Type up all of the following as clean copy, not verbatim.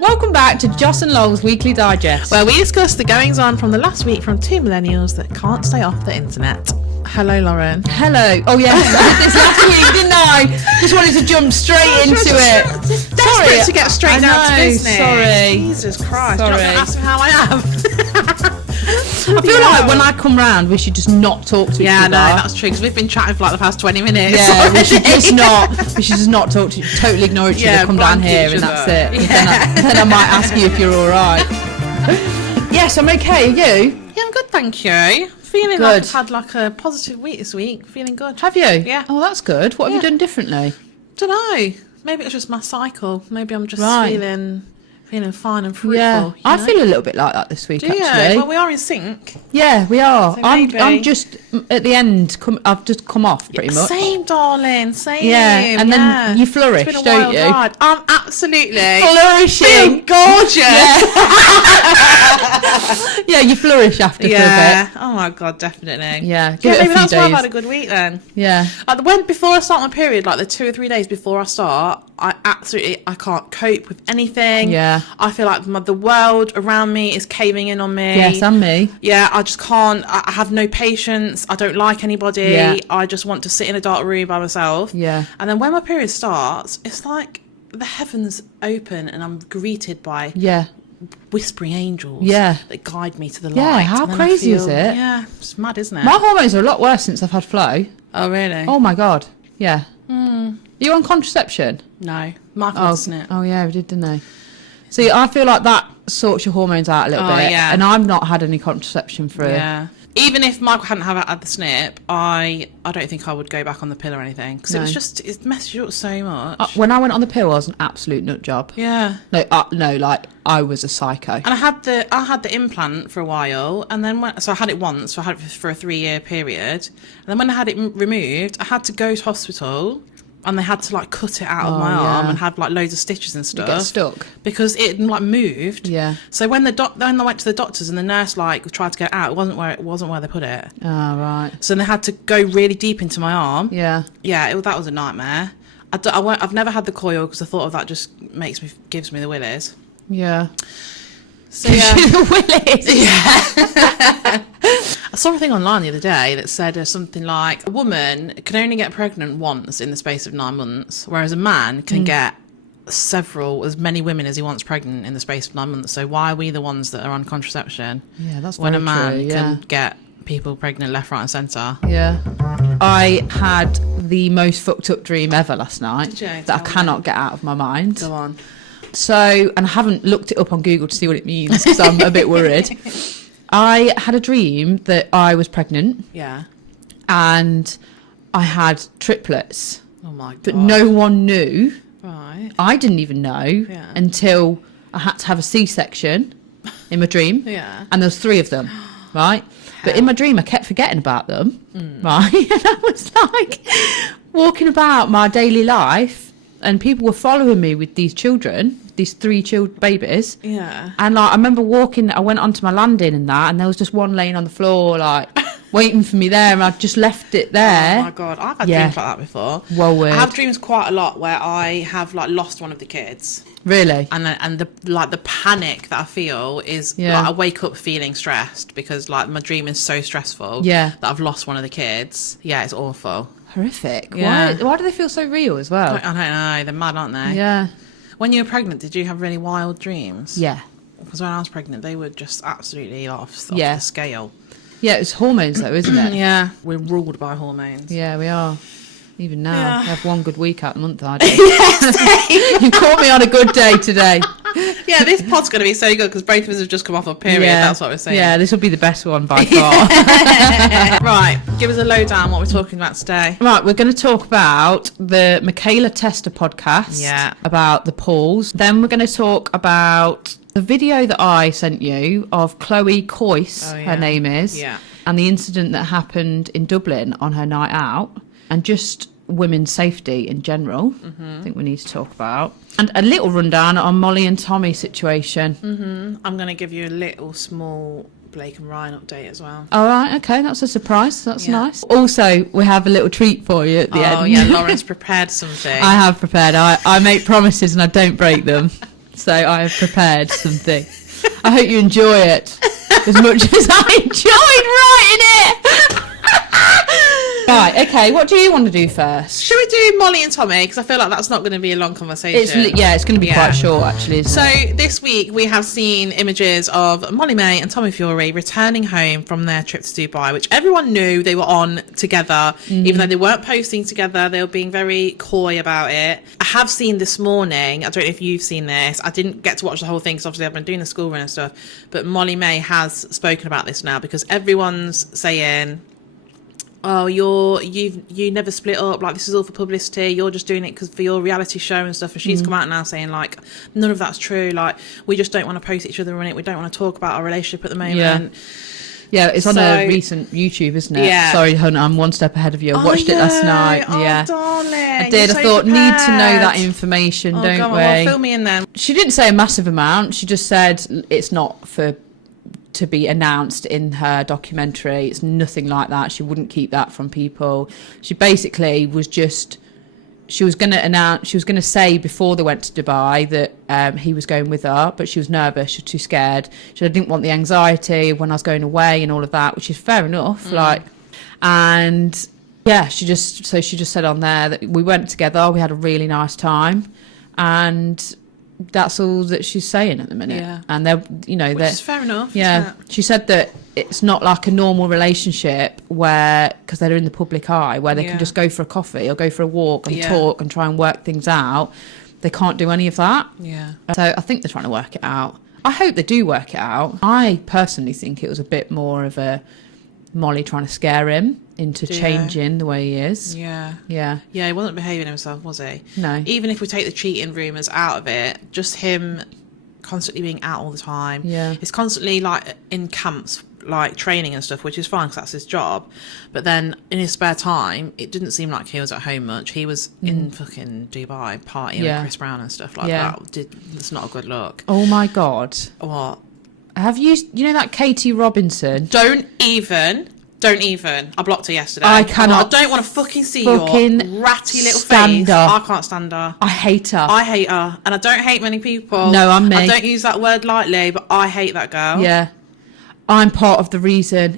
Welcome back to Joss and Lol's Weekly Digest, where we discuss the goings on from the last week from two millennials that can't stay off the internet. Hello, Lauren. Hello. Oh yes, I did this last week, didn't I? Just wanted to jump straight into it. Desperate to get straight down to business. Sorry. Jesus Christ. Sorry. You're not going to ask me how I am. I feel like when I come round, we should just not talk to each other. Yeah, no, that's true, because we've been chatting for like the past 20 minutes. Yeah, we should just not talk to totally ignore each other, come down here and that's it. Yeah. Then I might ask you if you're all right. Yes, I'm okay. Are you? Yeah, I'm good, thank you. Feeling good. Like I've had like a positive week this week. Feeling good. Have you? Yeah. Oh, that's good. What have you done differently? Don't know. Maybe it's just my cycle. Maybe I'm just feeling fine and fruitful. Yeah, I feel a little bit like that this week. Do you? Actually. Well, we are in sync. Yeah, we are. So I'm just at the end. I've just come off pretty much. Same, darling. Same. Yeah, and then you flourish, it's been a don't wild you? Ride. I'm absolutely flourishing. Gorgeous. Yeah, you flourish after for a bit. Oh my god, definitely. Yeah, give it a maybe few that's why I've days. had a good week then. Yeah. Like before I start my period, like the 2 or 3 days before I start, I can't cope with anything. Yeah. I feel like the world around me is caving in on me. Yes, and me. Yeah, I just can't. I have no patience. I don't like anybody. Yeah. I just want to sit in a dark room by myself. Yeah. And then when my period starts, it's like the heavens open and I'm greeted by whispering angels that guide me to the light. Yeah, how crazy is it? Yeah, it's mad, isn't it? My hormones are a lot worse since I've had flow. Oh, really? Oh my god. Yeah. Are you on contraception? No. Michael isn't it? Oh yeah, we did, didn't they? See, I feel like that sorts your hormones out a little bit. Yeah. And I've not had any contraception for Even if Michael hadn't had the snip, I don't think I would go back on the pill or anything, because it messes you up so much. When I went on the pill, I was an absolute nut job. Yeah. No, like I was a psycho. And I had the implant for a while, and then so I had it once. So I had it for a 3-year period, and then when I had it removed, I had to go to hospital. And they had to like cut it out of my arm and have like loads of stitches and stuff. You get stuck because it like moved. Yeah. So when I went to the doctors and the nurse like tried to get it out, it wasn't where they put it. Oh right. So they had to go really deep into my arm. Yeah. Yeah. That was a nightmare. I've never had the coil because the thought of that just gives me the willies. Yeah. So yeah. The willies. Yeah. I saw a thing online the other day that said something like a woman can only get pregnant once in the space of 9 months, whereas a man can get as many women as he wants pregnant in the space of 9 months. So why are we the ones that are on contraception? Yeah, that's when very a man true, can get people pregnant left, right, and centre. Yeah. I had the most fucked up dream ever last night that I cannot get out of my mind. Go on. So, and I haven't looked it up on Google to see what it means because I'm a bit worried. I had a dream that I was pregnant. Yeah. And I had triplets. Oh my god. But no one knew. Right. I didn't even know until I had to have a C-section in my dream. Yeah. And there was 3 of them, right? But in my dream, I kept forgetting about them, right? And I was like walking about my daily life and people were following me with these children, these 3 babies. Yeah. And like, I remember I went onto my landing and there was just one laying on the floor, like waiting for me there. And I just left it there. Oh my God. I've had dreams like that before. Well, weird. I have dreams quite a lot where I have like lost one of the kids. Really? And the panic that I feel is like I wake up feeling stressed because like my dream is so stressful that I've lost one of the kids. Yeah, it's awful. Horrific. Yeah. Why do they feel so real as well? I don't know. They're mad, aren't they? Yeah. When you were pregnant, did you have really wild dreams? Yeah. Because when I was pregnant, they were just absolutely off the scale. Yeah, it's hormones though, isn't it? Yeah. We're ruled by hormones. Yeah, we are. Even now, I have one good week out of the month, I do. You caught me on a good day today. Yeah, this pod's going to be so good because both of us have just come off a period. That's what we're saying. Yeah, this will be the best one by far. Right, give us a lowdown what we're talking about today. Right, we're going to talk about the Mikaela Testa podcast. Yeah. About the pools. Then we're going to talk about the video that I sent you of Koyce, her name is. Yeah. And the incident that happened in Dublin on her night out. And just women's safety in general, I think we need to talk about. And a little rundown on Mae and Tommy situation. I'm going to give you a little small Blake and Ryan update as well. All right, okay, that's a surprise. That's nice. Also, we have a little treat for you at the end. Oh, yeah, Lauren's prepared something. I have prepared. I make promises and I don't break them. So I have prepared something. I hope you enjoy it as much as I enjoyed writing it. Right, okay, what do you want to do first? Should we do Molly and Tommy? Because I feel like that's not going to be a long conversation. It's going to be quite short, actually. So this week we have seen images of Molly Mae and Tommy Fury returning home from their trip to Dubai, which everyone knew they were on together, even though they weren't posting together. They were being very coy about it. I have seen this morning, I don't know if you've seen this, I didn't get to watch the whole thing because obviously I've been doing the school run and stuff, but Molly Mae has spoken about this now because everyone's saying, oh, you never split up, like this is all for publicity, you're just doing it because for your reality show and stuff. And she's come out now saying like none of that's true, like we just don't want to post each other on it, we don't want to talk about our relationship at the moment. Yeah, it's on a recent YouTube, isn't it? Yeah. Sorry, hun, I'm one step ahead of you. I watched it last night. Oh, darling. I did. I thought, need to know that information, don't we? Well, fill me in then. She didn't say a massive amount. She just said it's not to be announced in her documentary. It's nothing like that. She wouldn't keep that from people. She basically was just... She was going to say before they went to Dubai that he was going with her, but she was nervous, she was too scared. She said, I didn't want the anxiety when I was going away and all of that, which is fair enough. And yeah, she just said on there that we went together, we had a really nice time, and that's all that she's saying at the minute. Yeah. And they're, which is fair enough. Yeah. She said that it's not like a normal relationship where, because they're in the public eye, where they can just go for a coffee or go for a walk and talk and try and work things out. They can't do any of that. Yeah. So I think they're trying to work it out. I hope they do work it out. I personally think it was a bit more of a Molly trying to scare him into changing the way he is. Yeah. Yeah. Yeah, he wasn't behaving himself, was he? No. Even if we take the cheating rumours out of it, just him constantly being out all the time. Yeah. He's constantly like in camps, like training and stuff, which is fine because that's his job. But then in his spare time, it didn't seem like he was at home much. He was in fucking Dubai partying with Chris Brown and stuff like that. It's not a good look. Oh my God. What? Have you know that Katie Robertson? Don't even. I blocked her yesterday. I cannot. I don't want to fucking see your ratty little face. Her. I can't stand her. I hate her. I hate her. And I don't hate many people. No, I'm me. I don't use that word lightly, but I hate that girl. Yeah. I'm part of the reason.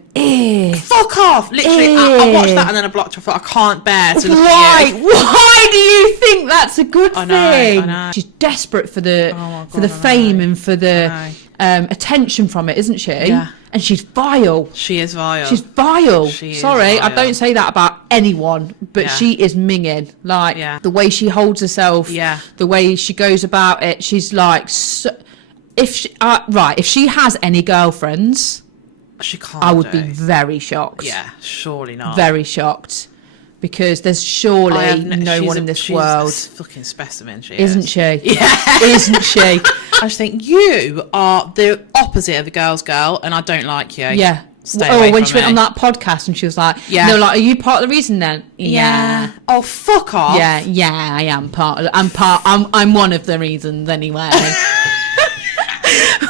Fuck off. Literally, I watched that and then I blocked her. I thought I can't bear to look at you. Why do you think that's a good thing? I know. She's desperate for the fame and for the attention from it, isn't she? Yeah. And she's vile. She is vile. She's vile. Sorry, vile. I don't say that about anyone, but she is minging. Like, the way she holds herself, the way she goes about it, she's like... if she has any girlfriends... She can't I would be very shocked. Yeah, surely not. Very shocked. Because there's surely no one in this world. She's a fucking specimen, Isn't she? Yeah. Isn't she? I just think you are the opposite of the girl's girl, and I don't like you. Yeah. Stay away when from she went me. on that podcast and she was like, Yeah. they were like, are you part of the reason then? Yeah. Oh, fuck off. Yeah, I am I'm one of the reasons anyway.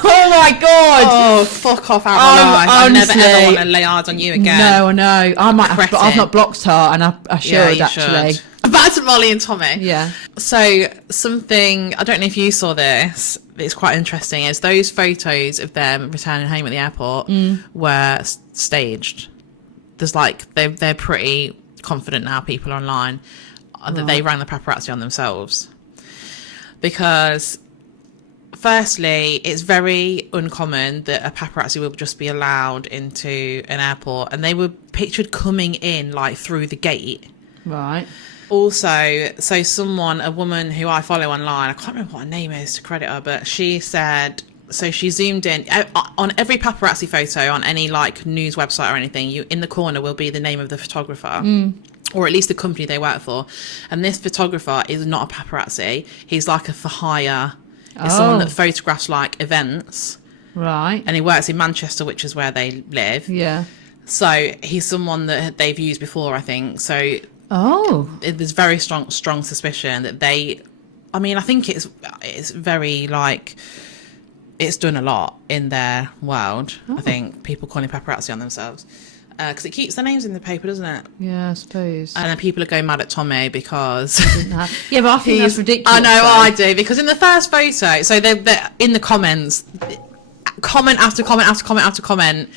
Oh my God! Oh, fuck off out of my life! I never ever want to lay eyes on you again. No, I know. I might have, but I've not blocked her, and I should actually. Back to Molly and Tommy. Yeah. So something I don't know if you saw this. It's quite interesting. Is those photos of them returning home at the airport were staged. There's like they're pretty confident now. People online that they rang the paparazzi on themselves because. Firstly, it's very uncommon that a paparazzi will just be allowed into an airport, and they were pictured coming in like through the gate. Right. Also, a woman who I follow online, I can't remember what her name is to credit her, but she said, so she zoomed in on every paparazzi photo on any like news website or anything. You in the corner will be the name of the photographer. Or at least the company they work for. And this photographer is not a paparazzi. He's like a for hire. It's someone that photographs like events. Right. And he works in Manchester, which is where they live. Yeah. So he's someone that they've used before, I think. So there's very strong suspicion that they... I mean, I think it's very like... It's done a lot in their world. I think people calling paparazzi on themselves. Because it keeps their names in the paper, doesn't it? Yeah, I suppose. And then people are going mad at Tommy because... Yeah, but I think that's ridiculous. I know, I do. Because in the first photo, so they're in the comments, comment after comment after comment after comment,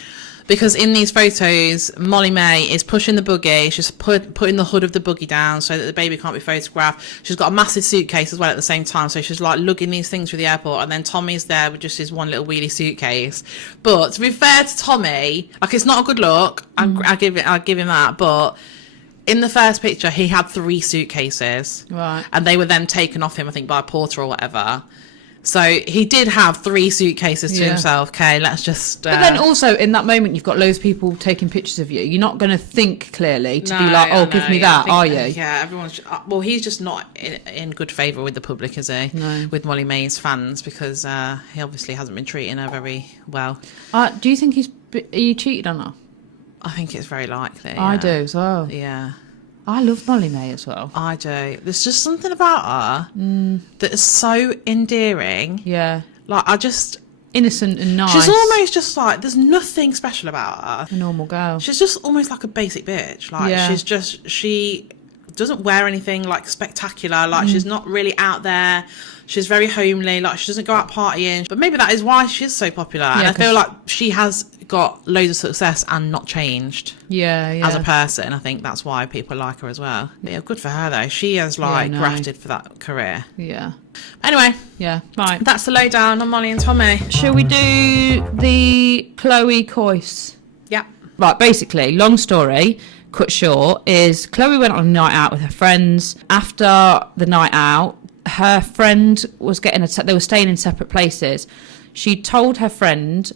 because in these photos, Molly May is pushing the buggy. She's putting the hood of the buggy down so that the baby can't be photographed. She's got a massive suitcase as well at the same time. So she's like lugging these things through the airport. And then Tommy's there with just his one little wheelie suitcase. But to be fair to Tommy, like, it's not a good look. I'll give him that. But in the first picture, he had 3 suitcases. Right. And they were then taken off him, I think, by a porter or whatever. So he did have 3 suitcases to himself. Okay, let's just... But then also, in that moment, you've got loads of people taking pictures of you. You're not going to think clearly to be like, oh, give me that, are you? Yeah, everyone's... Well, he's just not in good favour with the public, is he? No. With Molly May's fans, because he obviously hasn't been treating her very well. Do you think he cheated on her? I think it's very likely. I do as well. Yeah. I love Molly May as well. I do. There's just something about her that is so endearing. Yeah. Like, I just... Innocent and nice. She's almost just like... There's nothing special about her. A normal girl. She's just almost like a basic bitch. Like, she's just... She doesn't wear anything, like, spectacular. Like, she's not really out there. She's very homely. Like, she doesn't go out partying. But maybe that is why she's so popular. Yeah, and I feel like she has got loads of success and not changed. Yeah. As a person. I think that's why people like her as well. But yeah, good for her, though. She has, like, grafted for that career. Yeah. Anyway. Yeah, right. That's the lowdown on Molly and Tommy. Shall we do the Chloe Koyce? Yeah. Right, basically, long story, cut short, is Chloe went on a night out with her friends. After the night out, her friend was they were staying in separate places. She told her friend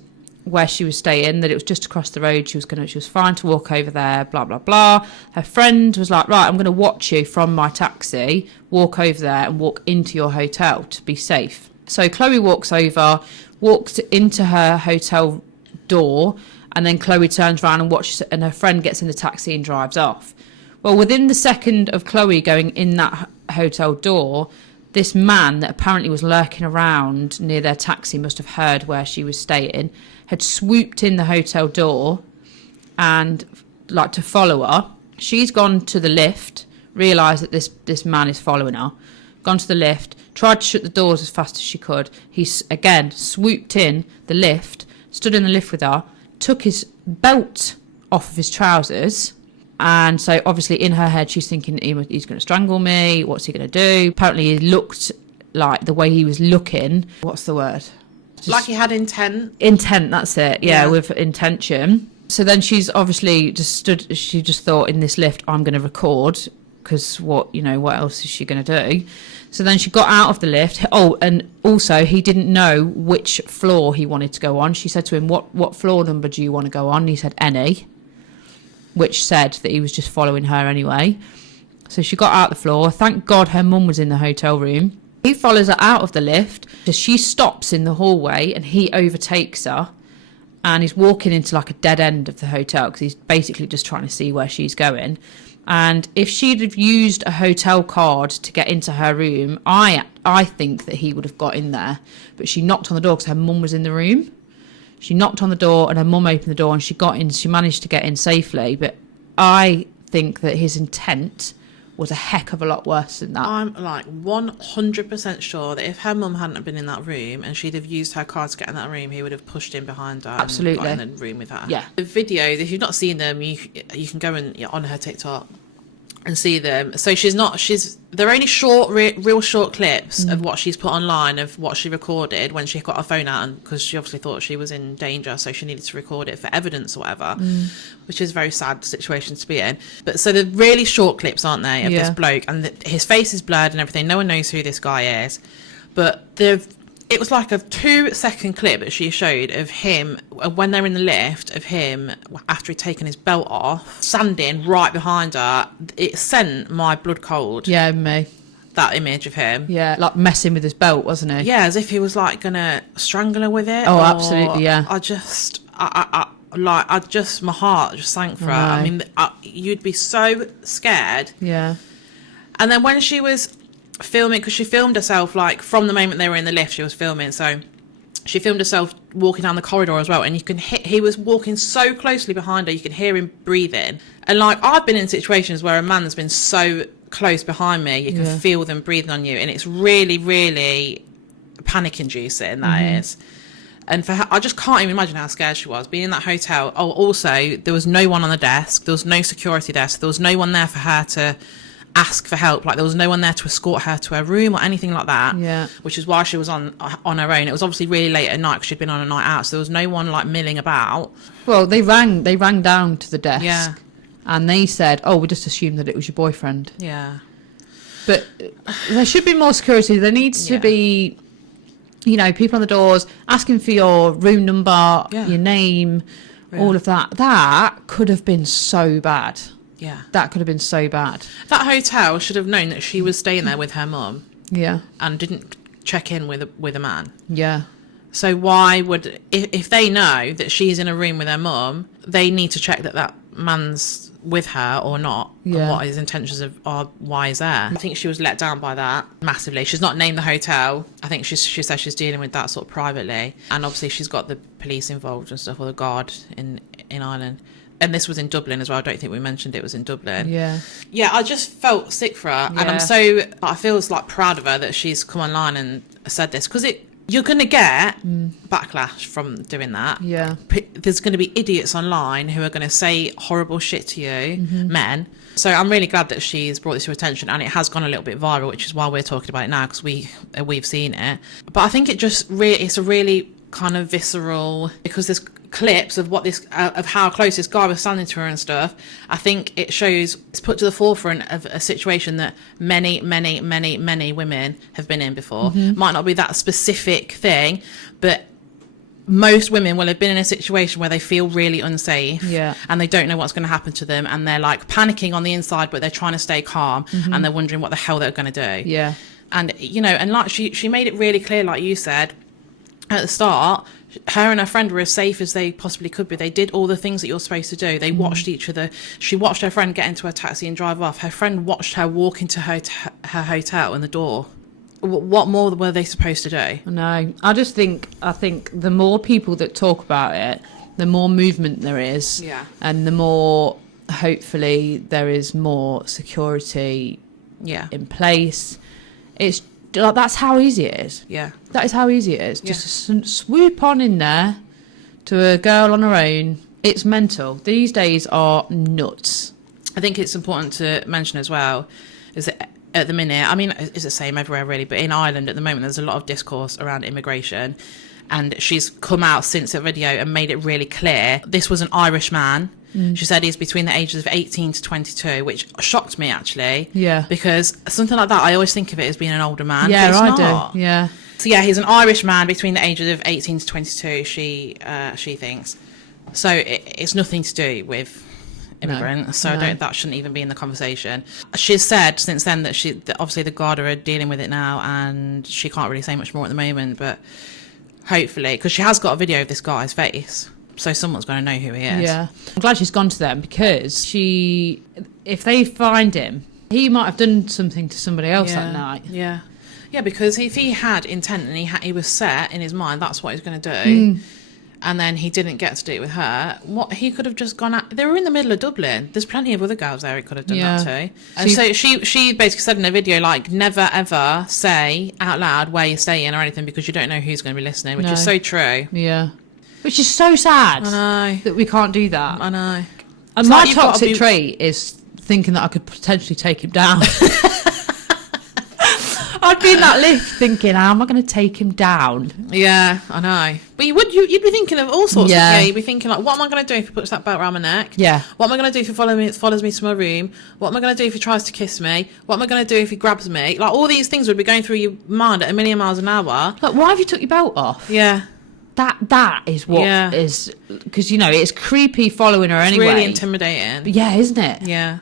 where she was staying that it was just across the road. She was fine to walk over there, blah blah blah. Her friend was like, right, I'm going to watch you from my taxi, walk over there and walk into your hotel to be safe. So Chloe walks over, walks into her hotel door, and then Chloe turns around and watches it, and her friend gets in the taxi and drives off. Well, within the second of Chloe going in that hotel door, this man that apparently was lurking around near their taxi, must have heard where she was staying, had swooped in the hotel door and, like, to follow her. She's gone to the lift, realised that this man is following her, gone to the lift, tried to shut the doors as fast as she could. He's, again, swooped in the lift, stood in the lift with her, took his belt off of his trousers. And so obviously in her head, she's thinking, he's going to strangle me. What's he going to do? Apparently he looked like, the way he was looking, what's the word? Like he had intent. Intent, that's it. Yeah, with intention. So then she's obviously she just thought in this lift, I'm going to record, because what else is she going to do? So then she got out of the lift. Oh, and also he didn't know which floor he wanted to go on. She said to him, what floor number do you want to go on? And he said, any. Which said that he was just following her anyway. So she got out the floor. Thank God her mum was in the hotel room. He follows her out of the lift. She stops in the hallway and he overtakes her. And he's walking into like a dead end of the hotel because he's basically just trying to see where she's going. And if she'd have used a hotel card to get into her room, I think that he would have got in there. But she knocked on the door because her mum was in the room. She knocked on the door and her mum opened the door and she got in. She managed to get in safely. But I think that his intent was a heck of a lot worse than that. I'm like 100% sure that if her mum hadn't been in that room and she'd have used her card to get in that room, he would have pushed in behind her. Absolutely. And got in the room with her. Yeah. The videos, if you've not seen them, you can go on her TikTok and see them. So they're only short, real short clips of what she's put online, of what she recorded when she got her phone out, and because she obviously thought she was in danger, so she needed to record it for evidence or whatever, which is a very sad situation to be in. But so the really short clips, aren't they, of this bloke, and his face is blurred and everything. No one knows who this guy is, but it was like a 2-second clip that she showed of him when they're in the lift, of him after he'd taken his belt off, standing right behind her. It sent my blood cold. Yeah, me. That image of him. Yeah, like messing with his belt, wasn't he? Yeah, as if he was like gonna strangle her with it. Oh, absolutely, yeah. My heart just sank for her. I mean, you'd be so scared. Yeah. And then when she was filming, because she filmed herself, like from the moment they were in the lift, she was filming, so She filmed herself walking down the corridor as well, and he was walking so closely behind her, you can hear him breathing. And like, I've been in situations where a man has been so close behind me, you can feel them breathing on you, and it's really, really panic inducing, that is. And for her, I just can't even imagine how scared she was being in that hotel. Oh, also, there was no one on the desk, there was no security desk, there was no one there for her to ask for help. Like, there was no one there to escort her to her room or anything like that, which is why she was on her own. It was obviously really late at night because she'd been on a night out, so there was no one like milling about. Well, they rang down to the desk, and they said, oh, we just assumed that it was your boyfriend. But there should be more security. There needs to be, you know, people on the doors asking for your room number, your name, all of that. That could have been so bad. That could have been so bad. That hotel should have known that she was staying there with her mum. And didn't check in with a man. So why would, if they know that she's in a room with her mum, they need to check that that man's with her or not, and what his intentions are, why he's there. I think she was let down by that massively. She's not named the hotel. I think she says she's dealing with that sort of privately, and obviously she's got the police involved and stuff, or the guard in Ireland. And this was in Dublin as well. I don't think we mentioned it was in Dublin. I just felt sick for her, and I feel like proud of her that she's come online and said this, because you're going to get backlash from doing that. There's going to be idiots online who are going to say horrible shit to you, men. So I'm really glad that she's brought this to attention, and it has gone a little bit viral, which is why we're talking about it now, because we've seen it. But I think it's a really kind of visceral, because there's clips of of how close this guy was standing to her and stuff. I think it's put to the forefront of a situation that many women have been in before. Might not be that specific thing, but most women will have been in a situation where they feel really unsafe, and they don't know what's going to happen to them, and they're like panicking on the inside, but they're trying to stay calm, and they're wondering what the hell they're going to do. And you know, and like she made it really clear, like you said at the start, her and her friend were as safe as they possibly could be. They did all the things that you're supposed to do. They watched each other. She watched her friend get into a taxi and drive off. Her friend watched her walk into her hotel and the door. What more were they supposed to do? No, I think the more people that talk about it, the more movement there is, and the more, hopefully, there is more security in place. It's like, that's how easy it is. That is how easy it is. Just to swoop on in there to a girl on her own. It's mental. These days are nuts. I think it's important to mention as well is that at the minute, I mean, it's the same everywhere really, but in Ireland at the moment there's a lot of discourse around immigration, and she's come out since the video and made it really clear this was an Irish man. She said he's between the ages of 18 to 22, which shocked me actually. Because something like that, I always think of it as being an older man. I do. So he's an Irish man between the ages of 18 to 22. She thinks. So it's nothing to do with immigrants. That shouldn't even be in the conversation. She's said since then that obviously the Garda are dealing with it now, and she can't really say much more at the moment. But hopefully, because she has got a video of this guy's face, so someone's going to know who he is. I'm glad she's gone to them, because if they find him, he might have done something to somebody else that night. Because if he had intent and he was set in his mind, that's what he's going to do, and then he didn't get to do it with her, he could have just gone out. They were in the middle of Dublin. There's plenty of other girls there he could have done that to. And so she basically said in a video, like, never ever say out loud where you're staying or anything, because you don't know who's going to be listening, which is so true. Which is so sad. I know. That we can't do that. I know. And my toxic trait is thinking that I could potentially take him down. I'd be in that lift thinking, how am I going to take him down? Yeah, I know. But you'd be thinking of all sorts of You'd be thinking, like, what am I going to do if he puts that belt around my neck? What am I going to do if he follows me to my room? What am I going to do if he tries to kiss me? What am I going to do if he grabs me? Like, all these things would be going through your mind at a million miles an hour. Like, why have you took your belt off? That is what is, because, you know, it's creepy following her anyway. It's really intimidating. Yeah, isn't it? Yeah.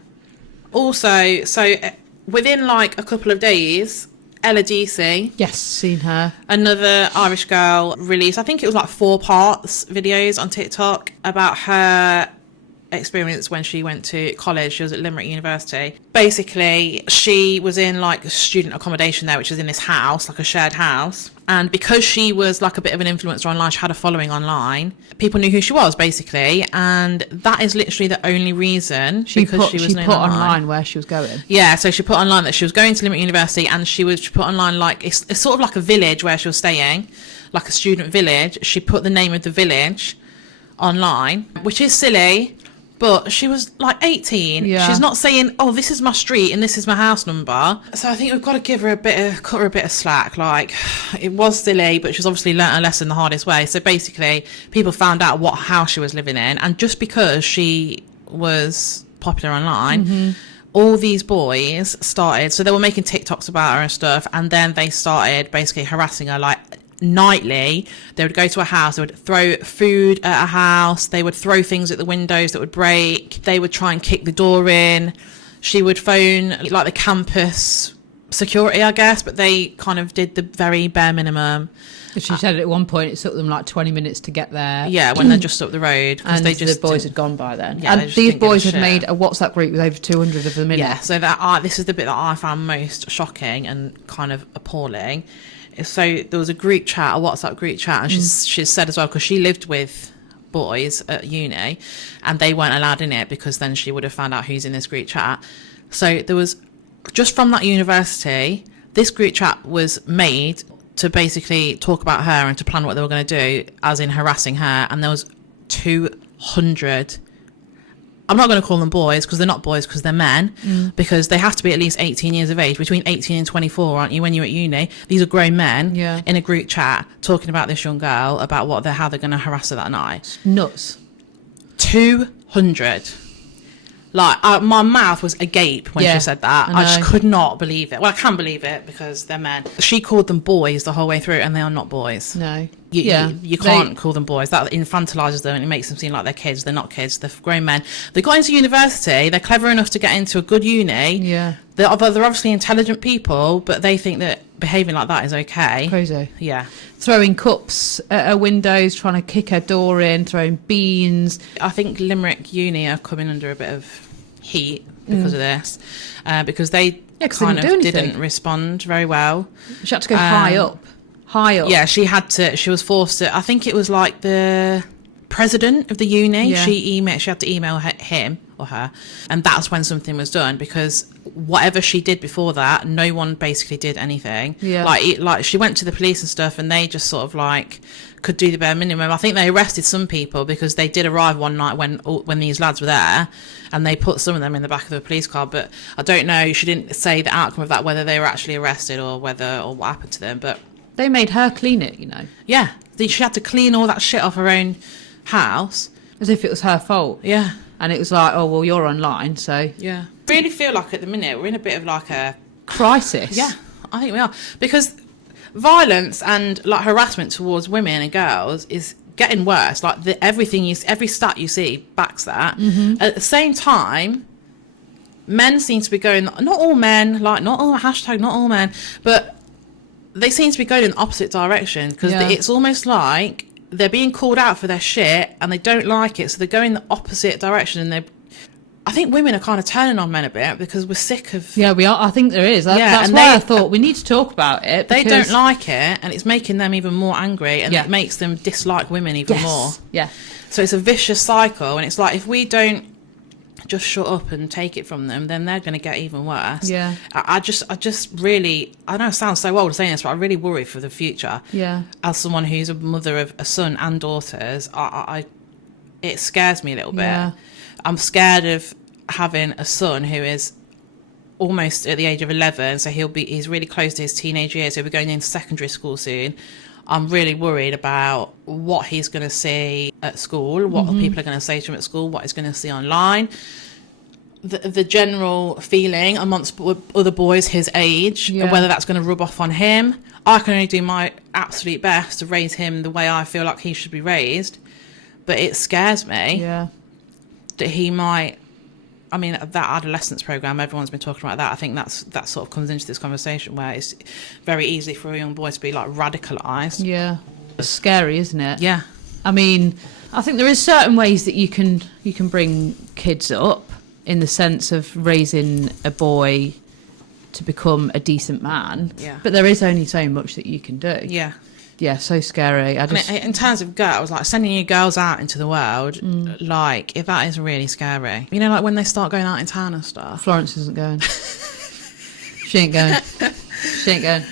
Also, so within like a couple of days, Ella Deasy. Yes, seen her. Another Irish girl released, I think it was like 4 parts videos on TikTok about her experienced when she went to college. She was at Limerick University. Basically, she was in like student accommodation there, which is in this house, like a shared house. And because she was like a bit of an influencer online, she had a following online, people knew who she was basically. And that is literally the only reason she put online where she was going. Yeah, so she put online that she was going to Limerick University, and she put online like it's sort of like a village where she was staying, like a student village. She put the name of the village online, which is silly, but she was like 18. Yeah. She's not saying, oh, this is my street and this is my house number. So I think we've got to cut her a bit of slack. Like, it was silly, but she's obviously learnt a lesson the hardest way. So basically, people found out what house she was living in, and just because she was popular online, all these boys started, so they were making TikToks about her and stuff, and then they started basically harassing her like nightly. They would go to a house, they would throw food at a house, they would throw things at the windows that would break, they would try and kick the door in. She would phone like the campus security, I guess, but they kind of did the very bare minimum. She said at one point it took them like 20 minutes to get there. Yeah, when they're just up the road. And the boys had gone by then. Yeah, and these boys had made a WhatsApp group with over 200 of them in it. Yeah, so this is the bit that I found most shocking and kind of appalling. So there was a group chat, a WhatsApp group chat, and she said as well, because she lived with boys at uni and they weren't allowed in it because then she would have found out who's in this group chat. So there was, just from that university, this group chat was made to basically talk about her and to plan what they were going to do, as in harassing her. And there was 200, I'm not going to call them boys because they're not boys, because they're men, because they have to be at least 18 years of age, between 18 and 24, aren't you, when you're at uni? These are grown men in a group chat talking about this young girl, about how they're going to harass her that night. Nuts. 200. Like, my mouth was agape when she said that. I just could not believe it. Well, I can believe it because they're men. She called them boys the whole way through, and they are not boys. No. You can't call them boys. That infantilises them, and it makes them seem like they're kids. They're not kids. They're grown men. They got into university. They're clever enough to get into a good uni. Yeah. They're obviously intelligent people, but they think that behaving like that is okay. Crazy. Yeah. Throwing cups at her windows, trying to kick her door in, throwing beans. I think Limerick Uni are coming under a bit of heat because of this, because they kind of didn't respond very well. She had to go high up. Yeah, she was forced to, I think it was like the president of the uni. She had to email him or her, and that's when something was done, because whatever she did before that, no one basically did anything. Like she went to the police and stuff, and they just sort of like could do the bare minimum. I think they arrested some people because they did arrive one night when these lads were there, and they put some of them in the back of the police car. But I don't know, she didn't say the outcome of that, whether they were actually arrested or what happened to them. But they made her clean it, you know. Yeah, she had to clean all that shit off her own house, as if it was her fault. Yeah. And it was like, oh well, you're online, so yeah. Really feel like at the minute we're in a bit of like a crisis. Yeah, I think we are, because violence and like harassment towards women and girls is getting worse. Like every stat you see backs that. At the same time, men seem to be going, not all men, like not all men, but they seem to be going in the opposite direction, because it's almost like they're being called out for their shit and they don't like it, so they're going the opposite direction. And I think women are kind of turning on men a bit because we're sick of... Yeah, we are. I think there is. That's why I thought we need to talk about it. They don't like it, and it's making them even more angry, and it makes them dislike women even more. Yeah. So it's a vicious cycle, and it's like, if we don't just shut up and take it from them, then they're going to get even worse. Yeah. I just really... I know it sounds so old saying this, but I really worry for the future. Yeah. As someone who's a mother of a son and daughters, it scares me a little bit. Yeah. I'm scared of having a son who is almost at the age of 11, so he's really close to his teenage years, so he'll be going into secondary school soon. I'm really worried about what he's going to see at school, what people are going to say to him at school, what he's going to see online. The general feeling amongst other boys his age, and whether that's going to rub off on him. I can only do my absolute best to raise him the way I feel like he should be raised, but it scares me that he might... I mean, that adolescence program, everyone's been talking about that. I think that sort of comes into this conversation, where it's very easy for a young boy to be like radicalised. Yeah, it's scary, isn't it? Yeah. I mean, I think there is certain ways that you can bring kids up in the sense of raising a boy to become a decent man. Yeah. But there is only so much that you can do. Yeah. Yeah, so scary. In terms of girls, like sending your girls out into the world, like if that is really scary. You know, like when they start going out in town and stuff. Florence isn't going. She ain't going. She ain't going.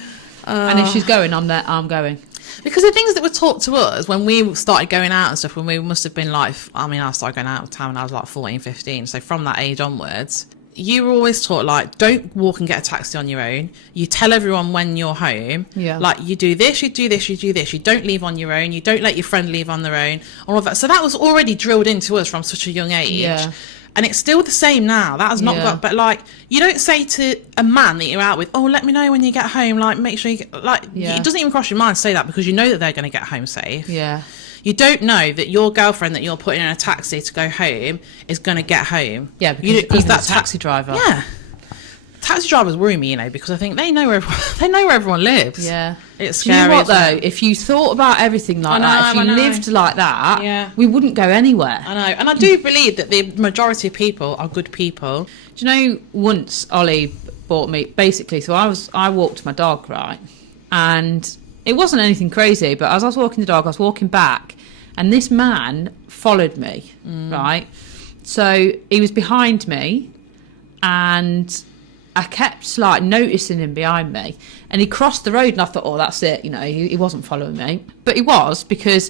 And if she's going, I'm going. Because the things that were taught to us when we started going out and stuff, when we must have been like, I mean, I started going out of town when I was like 14, 15. So from that age onwards, you were always taught, like, don't walk and get a taxi on your own. You tell everyone when you're home. Yeah. Like, you do this, you do this, you do this. You don't leave on your own. You don't let your friend leave on their own. All of that. So that was already drilled into us from such a young age. Yeah. And it's still the same now. That has not got... But, like, you don't say to a man that you're out with, oh, let me know when you get home. Like, make sure you... It doesn't even cross your mind to say that because you know that they're going to get home safe. Yeah. You don't know that your girlfriend that you're putting in a taxi to go home is going to get home. Yeah, because that taxi driver. Yeah. Taxi drivers worry me, you know, because I think they know where everyone lives. Yeah. It's scary. You know what, though? If you thought about everything like that, if you lived like that, we wouldn't go anywhere. I know. And I do believe that the majority of people are good people. Do you know, once Ollie bought me, basically, so I walked my dog, right? And it wasn't anything crazy, but as I was walking the dog, I was walking back, and this man followed me, right? So he was behind me, and I kept like noticing him behind me, and he crossed the road, and I thought, oh, that's it, you know, he wasn't following me. But he was, because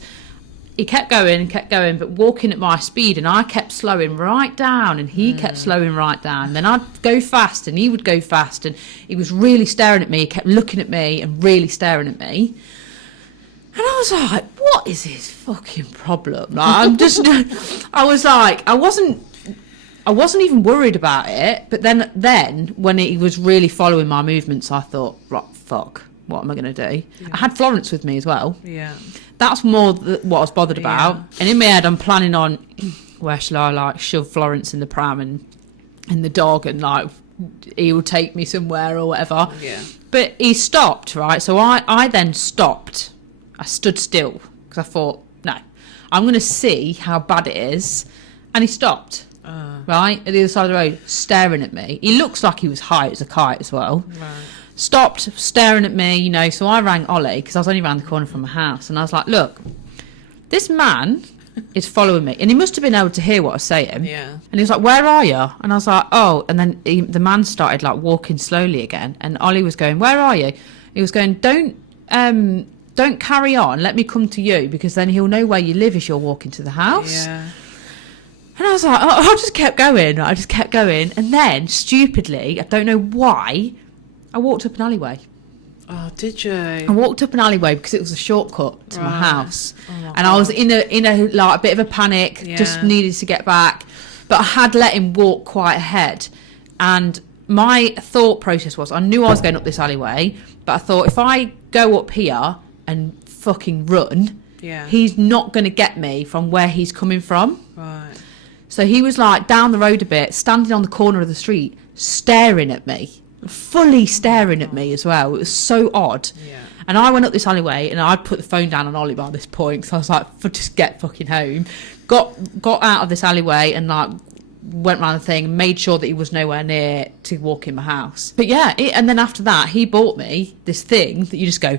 he kept going, but walking at my speed, and I kept slowing right down, and he kept slowing right down. Then I'd go fast, and he would go fast, and he was really staring at me. He kept looking at me and really staring at me. And I was like, what is his fucking problem? Like, I was like, I wasn't even worried about it. But then when he was really following my movements, I thought, right, fuck, what am I going to do? Yeah. I had Florence with me as well. Yeah. That's more what I was bothered about. Yeah. And in my head, I'm planning on, where shall I, like, shove Florence in the pram and the dog, and, like, he will take me somewhere or whatever. Yeah. But he stopped, right? So I then stopped. I stood still because I thought, no, I'm going to see how bad it is. And he stopped, right, at the other side of the road, staring at me. He looks like he was high as a kite as well. Right. Stopped staring at me, you know. So I rang Ollie because I was only around the corner from my house, and I was like, look, this man is following me, and he must have been able to hear what I was saying. Yeah. And he was like, where are you? And I was like, oh. And then the man started like walking slowly again, and Ollie was going, where are you? He was going, don't carry on, let me come to you, because then he'll know where you live as you're walking to the house. Yeah. And I was like, I just kept going. And then, stupidly, I don't know why, I walked up an alleyway. Oh, did you? I walked up an alleyway because it was a shortcut to my house. Oh, and I was in a like a bit of a panic, just needed to get back. But I had let him walk quite ahead. And my thought process was, I knew I was going up this alleyway, but I thought, if I go up here and fucking run, he's not going to get me from where he's coming from. Right. So he was like down the road a bit, standing on the corner of the street, staring at me, fully staring at me as well. It was so odd. Yeah. And I went up this alleyway, and I'd put the phone down on Ollie by this point, so I was like, just get fucking home. Got out of this alleyway and like went round the thing, made sure that he was nowhere near to walk in my house. But yeah, and then after that, he bought me this thing that you just go,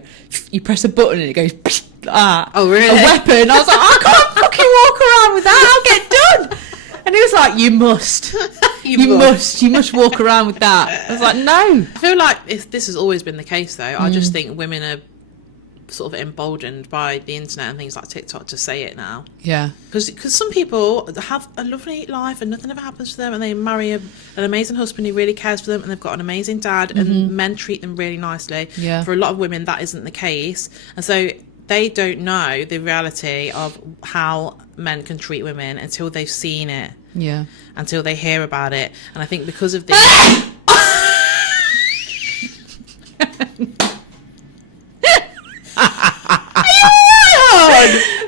you press a button and it goes, oh really? A weapon. I was like, I can't fucking walk around with that, I'll get done. And he was like, you must. You must walk around with that. I was like, no. I feel like this has always been the case, though. I just think women are sort of emboldened by the internet and things like TikTok to say it now. Yeah. Because some people have a lovely life and nothing ever happens to them, and they marry an amazing husband who really cares for them, and they've got an amazing dad, and men treat them really nicely. Yeah. For a lot of women, that isn't the case. And so they don't know the reality of how men can treat women until they've seen it. Yeah. Until they hear about it. And I think because of this...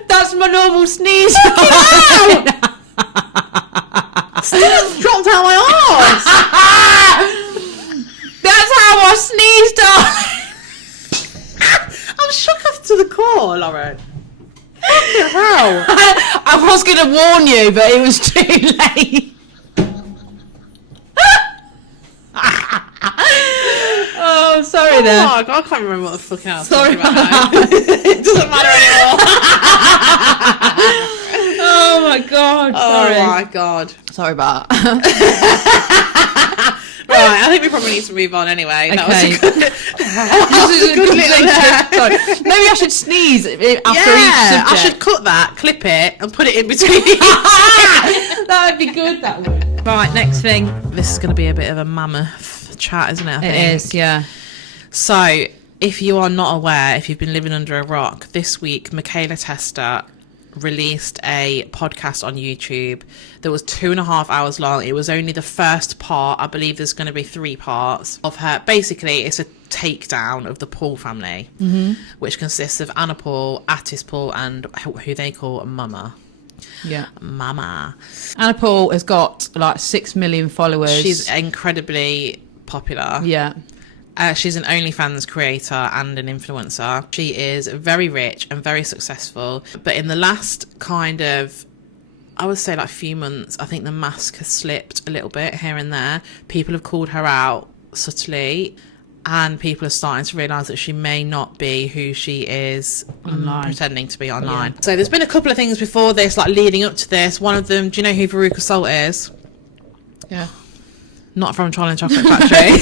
That's my normal sneeze. Still dropped out my arse. That's how I sneezed, darling. I'm shook to the core, Lauren. What the hell? I was going to warn you, but it was too late. Oh, sorry then. Oh, God, I can't remember what the fucking hell I was Sorry talking about now. It doesn't matter anymore. Oh my God. Sorry. Oh my God. Sorry about that. Right, I think we probably need to move on anyway. Okay. That was a good, Sorry. Maybe I should sneeze after each subject. I should cut that, clip it, and put it in between. That would be good, that would. Right, next thing. This is going to be a bit of a mammoth chat, isn't it? I think. It is, yeah. So, if you are not aware, if you've been living under a rock, this week, Mikaela Testa released a podcast on YouTube that was 2.5 hours long. It was only the first part. I believe there's going to be 3 parts of her. Basically, it's a takedown of the Paul family, which consists of Anna Paul, Attis Paul, and who they call Mama. Yeah. Mama. Anna Paul has got like 6 million followers. She's incredibly popular. Yeah. She's an OnlyFans creator and an influencer. She is very rich and very successful. But in the last kind of, I would say like few months, I think the mask has slipped a little bit here and there. People have called her out subtly, and people are starting to realise that she may not be who she is pretending to be online. Yeah. So there's been a couple of things before this, like leading up to this. One of them, do you know who Veruca Salt is? Yeah. Not from Charlie and the Chocolate Factory.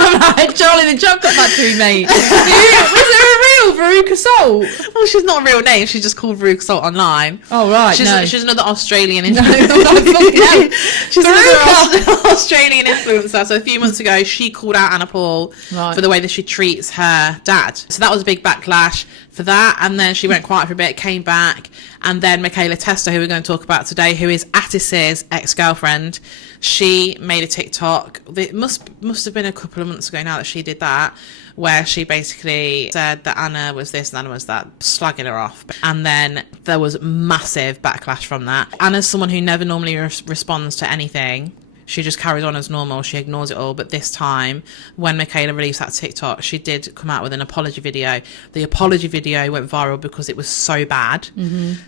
I'm like, Charlie and the Chocolate Factory, mate. Was there a real Veruca Salt? Well, she's not a real name. She's just called Veruca Salt online. Oh, right. She's another Australian No, influencer. She's Veruca. another Australian influencer. So a few months ago, she called out Anna Paul for the way that she treats her dad. So that was a big backlash for that. And then she went quiet for a bit, came back. And then Mikaela Testa, who we're going to talk about today, who is Attis's ex-girlfriend, she made a TikTok. It must have been a couple of months ago now that she did that, where she basically said that Anna was this and Anna was that, slagging her off. And then there was massive backlash from that. Anna's someone who never normally responds to anything. She just carries on as normal. She ignores it all. But this time, when Mikaela released that TikTok, she did come out with an apology video. The apology video went viral because it was so bad.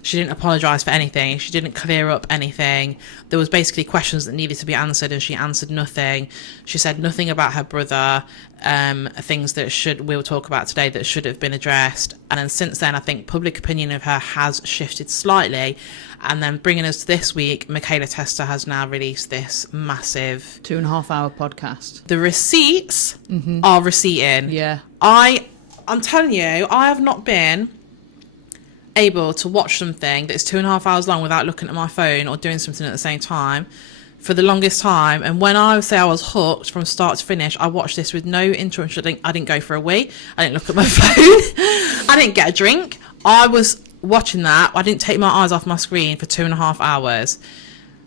She didn't apologise for anything. She didn't clear up anything. There was basically questions that needed to be answered, and she answered nothing. She said nothing about her brother, things that we'll talk about today that should have been addressed. And then since then, I think public opinion of her has shifted slightly. And then bringing us to this week, Mikaela Testa has now released this massive 2.5 hour podcast. The receipts are receipting. Yeah. I'm telling you, I have not been able to watch something that's 2.5 hours long without looking at my phone or doing something at the same time for the longest time. And when I say I was hooked from start to finish, I watched this with no interruption. I didn't go for a wee. I didn't look at my phone. I didn't get a drink. I was watching that. I didn't take my eyes off my screen for 2.5 hours.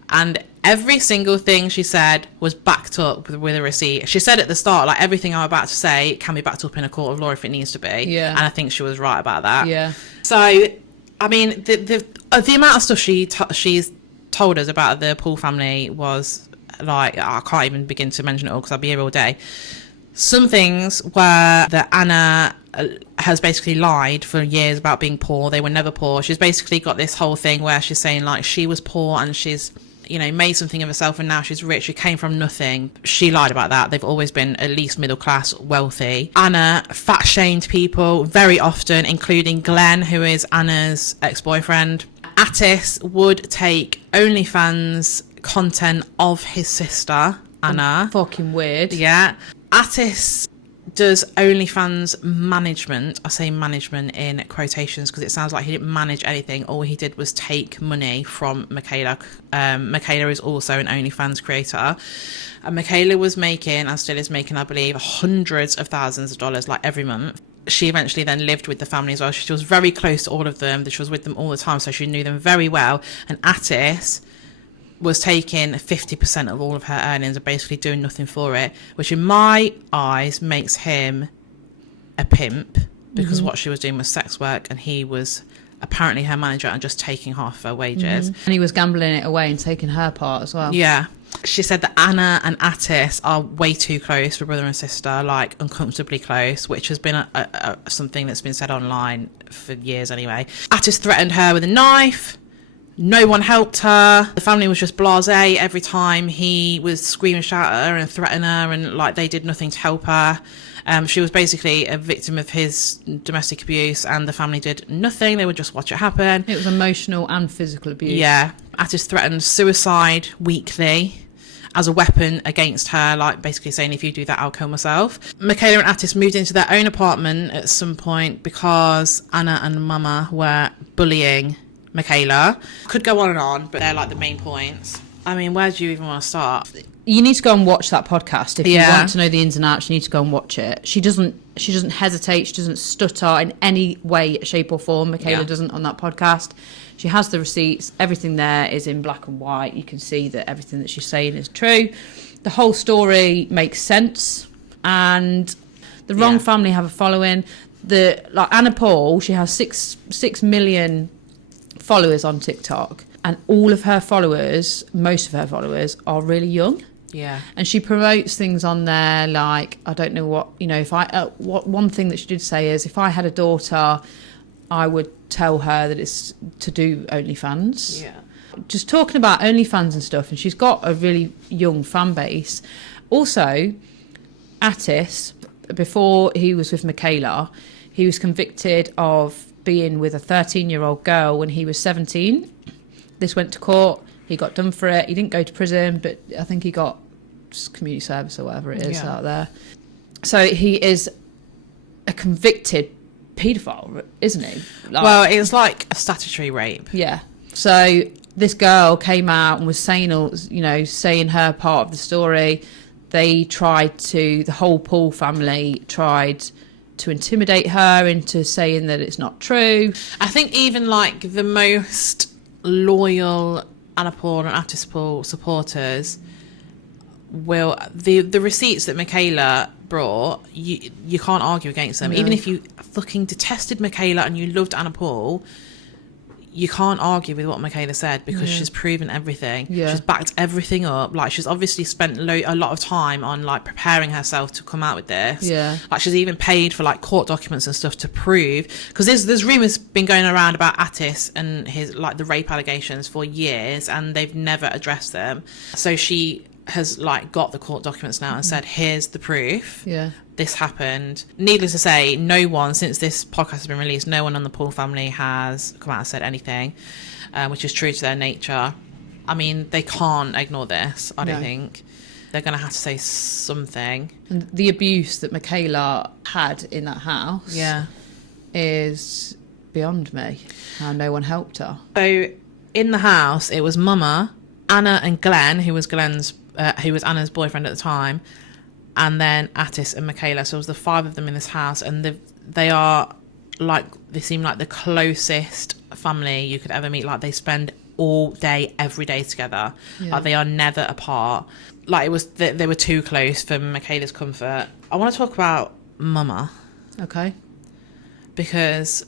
And every single thing she said was backed up with a receipt. She said at the start, like, everything I'm about to say can be backed up in a court of law if it needs to be. Yeah. And I think she was right about that. Yeah. So, I mean, the amount of stuff she's told us about the Paul family was, like, I can't even begin to mention it all because I'll be here all day. Some things were that Anna has basically lied for years about being poor. They were never poor. She's basically got this whole thing where she's saying, like, she was poor and she's, you know, made something of herself and now she's rich. She came from nothing. She lied about that. They've always been at least middle class, wealthy. Anna fat shamed people very often, including Glenn, who is Anna's ex-boyfriend. Attis would take OnlyFans content of his sister, Anna. Fucking weird. Yeah. Attis does OnlyFans management. I say management in quotations because it sounds like he didn't manage anything. All he did was take money from Mikaela. Mikaela is also an OnlyFans creator. And Mikaela was making, and still is making, I believe, hundreds of thousands of dollars, like, every month. She eventually then lived with the family as well. She was very close to all of them. She was with them all the time, so she knew them very well. And Attis was taking 50% of all of her earnings and basically doing nothing for it, which in my eyes makes him a pimp, because what she was doing was sex work and he was apparently her manager and just taking half her wages. And he was gambling it away and taking her part as well. Yeah. She said that Anna and Attis are way too close for brother and sister, like uncomfortably close, which has been something that's been said online for years anyway. Attis threatened her with a knife. No one helped her. The family was just blasé every time he was scream and shout at her and threaten her, and like they did nothing to help her. She was basically a victim of his domestic abuse, and the family did nothing. They would just watch it happen. It was emotional and physical abuse. Yeah. Attis threatened suicide weekly as a weapon against her, like basically saying, if you do that, I'll kill myself. Mikaela and Attis moved into their own apartment at some point because Anna and Mama were bullying Mikaela. Could go on, but they're like the main points. I mean, where do you even want to start? You need to go and watch that podcast if you want to know the ins and outs. You need to go and watch it. She doesn't hesitate. She doesn't stutter in any way, shape or form. Mikaela doesn't on that podcast. She has the receipts. Everything there is in black and white. You can see that everything that she's saying is true. The whole story makes sense, and the wrong family have a following. Like Anna Paul, she has 6 million followers on TikTok, and all of her followers, most of her followers, are really young. Yeah. And she promotes things on there like, I don't know what, if I, one thing that she did say is, if I had a daughter, I would tell her that it's to do OnlyFans. Yeah. Just talking about OnlyFans and stuff, and she's got a really young fan base. Also, Attis, before he was with Mikaela, he was convicted of being with a 13-year-old girl when he was 17. This went to court. He got done for it. He didn't go to prison, but I think he got just community service or whatever it is out there. So he is a convicted paedophile, isn't he? Well, it's like a statutory rape. Yeah. So this girl came out and was saying, saying her part of the story. The whole Paul family tried to intimidate her into saying that it's not true. I think even like the most loyal Anna Paul and Attis Paul supporters will, the receipts that Mikaela brought, you can't argue against them. No. Even if you fucking detested Mikaela and you loved Anna Paul, you can't argue with what Mikaela said, because she's proven everything. Yeah. She's backed everything up. Like, she's obviously spent a lot of time on like preparing herself to come out with this. Yeah. Like, she's even paid for like court documents and stuff to prove, because there's rumours been going around about Attis and his like the rape allegations for years, and they've never addressed them. So she has like got the court documents now and said, here's the proof. Yeah. This happened. Needless to say, no one, since this podcast has been released, no one on the Paul family has come out and said anything, which is true to their nature. I mean, they can't ignore this, I don't think. They're going to have to say something. And the abuse that Mikaela had in that house is beyond me. How no one helped her. So, in the house, it was Mama, Anna and Glenn, who was Anna's boyfriend at the time, and then Attis and Mikaela. So it was the 5 of them in this house, and they seem like the closest family you could ever meet. Like, they spend all day, every day together. Like, they are never apart. Like, they were too close for Mikaela's comfort. I want to talk about Mama. Okay. Because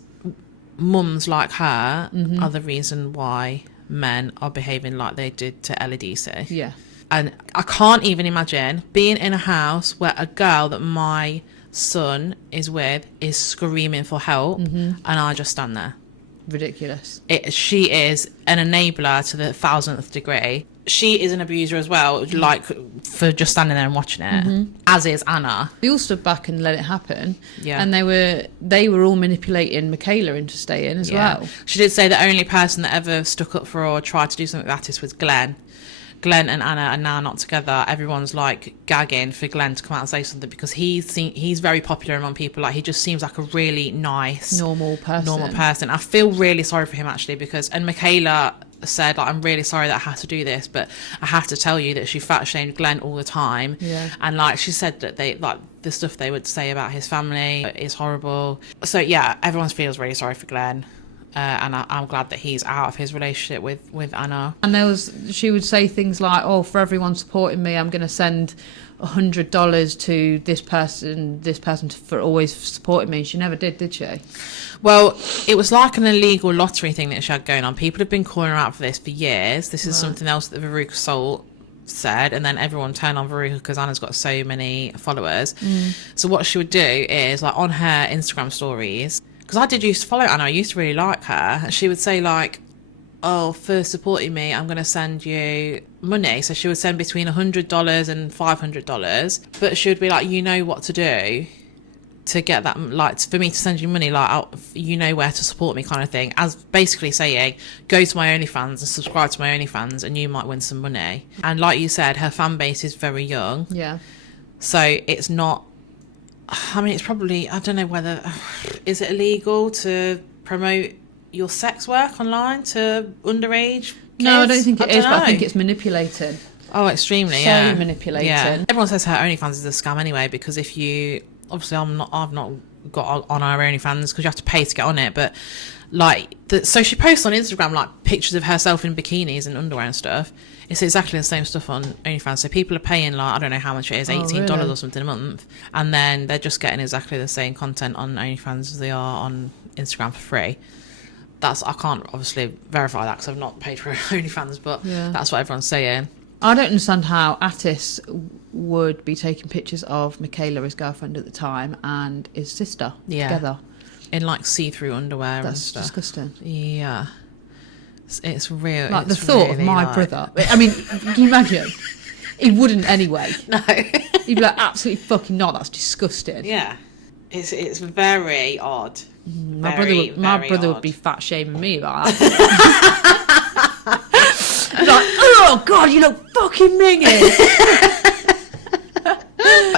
mums like her are the reason why men are behaving like they did to Deasy. Yeah. And I can't even imagine being in a house where a girl that my son is with is screaming for help, and I just stand there. Ridiculous. She is an enabler to the 1000th degree. She is an abuser as well, like, for just standing there and watching it, as is Anna. They all stood back and let it happen. Yeah. And they were all manipulating Mikaela into staying as well. She did say the only person that ever stuck up for her or tried to do something with Attis was Glenn. Glenn and Anna are now not together. Everyone's like gagging for Glenn to come out and say something, because he's very popular among people. Like, he just seems like a really nice, normal person. I feel really sorry for him, actually, and Mikaela said, like, I'm really sorry that I had to do this, but I have to tell you that she fat shamed Glenn all the time. Yeah. And like, she said that they, like, the stuff they would say about his family is horrible. So yeah, everyone feels really sorry for Glenn. And I'm glad that he's out of his relationship with Anna. And she would say things like, oh, for everyone supporting me, I'm going to send $100 to this person for always supporting me. She never did she? Well, it was like an illegal lottery thing that she had going on. People have been calling her out for this for years. This is something else that Veruca Salt said, and then everyone turned on Veruca because Anna's got so many followers. So what she would do is, like, on her Instagram stories, because I did used to follow Anna, I used to really like her, and she would say, like, oh, for supporting me, I'm going to send you money. So she would send between $100 and $500, but she would be like, you know what to do to get that, like, for me to send you money, like, you know where to support me, kind of thing, as basically saying, go to my OnlyFans and subscribe to my OnlyFans and you might win some money. And like you said, her fan base is very young. Yeah. So it's not, I mean, it's probably, I don't know whether, is it illegal to promote your sex work online to underage kids? No, I don't think it is, but I think it's manipulating. Oh, extremely, So manipulating. Yeah. Everyone says her OnlyFans is a scam anyway, because if you, obviously I've not got on our OnlyFans because you have to pay to get on it, but like, so she posts on Instagram like pictures of herself in bikinis and underwear and stuff. It's exactly the same stuff on OnlyFans. So people are paying, like, I don't know how much it is, $18 really? or something a month, and then they're just getting exactly the same content on OnlyFans as they are on Instagram for free. I can't obviously verify that because I've not paid for OnlyFans, but that's what everyone's saying. I don't understand how Attis would be taking pictures of Mikaela, his girlfriend at the time, and his sister together. In like see-through underwear and stuff. That's disgusting. Yeah. It's real. Like it's the thought really of my brother. I mean, can you imagine? He wouldn't anyway. No. He'd be like, absolutely fucking not. That's disgusting. Yeah. It's very odd. My brother would be fat shaming me about that. He'd be like, oh God, you look fucking minging.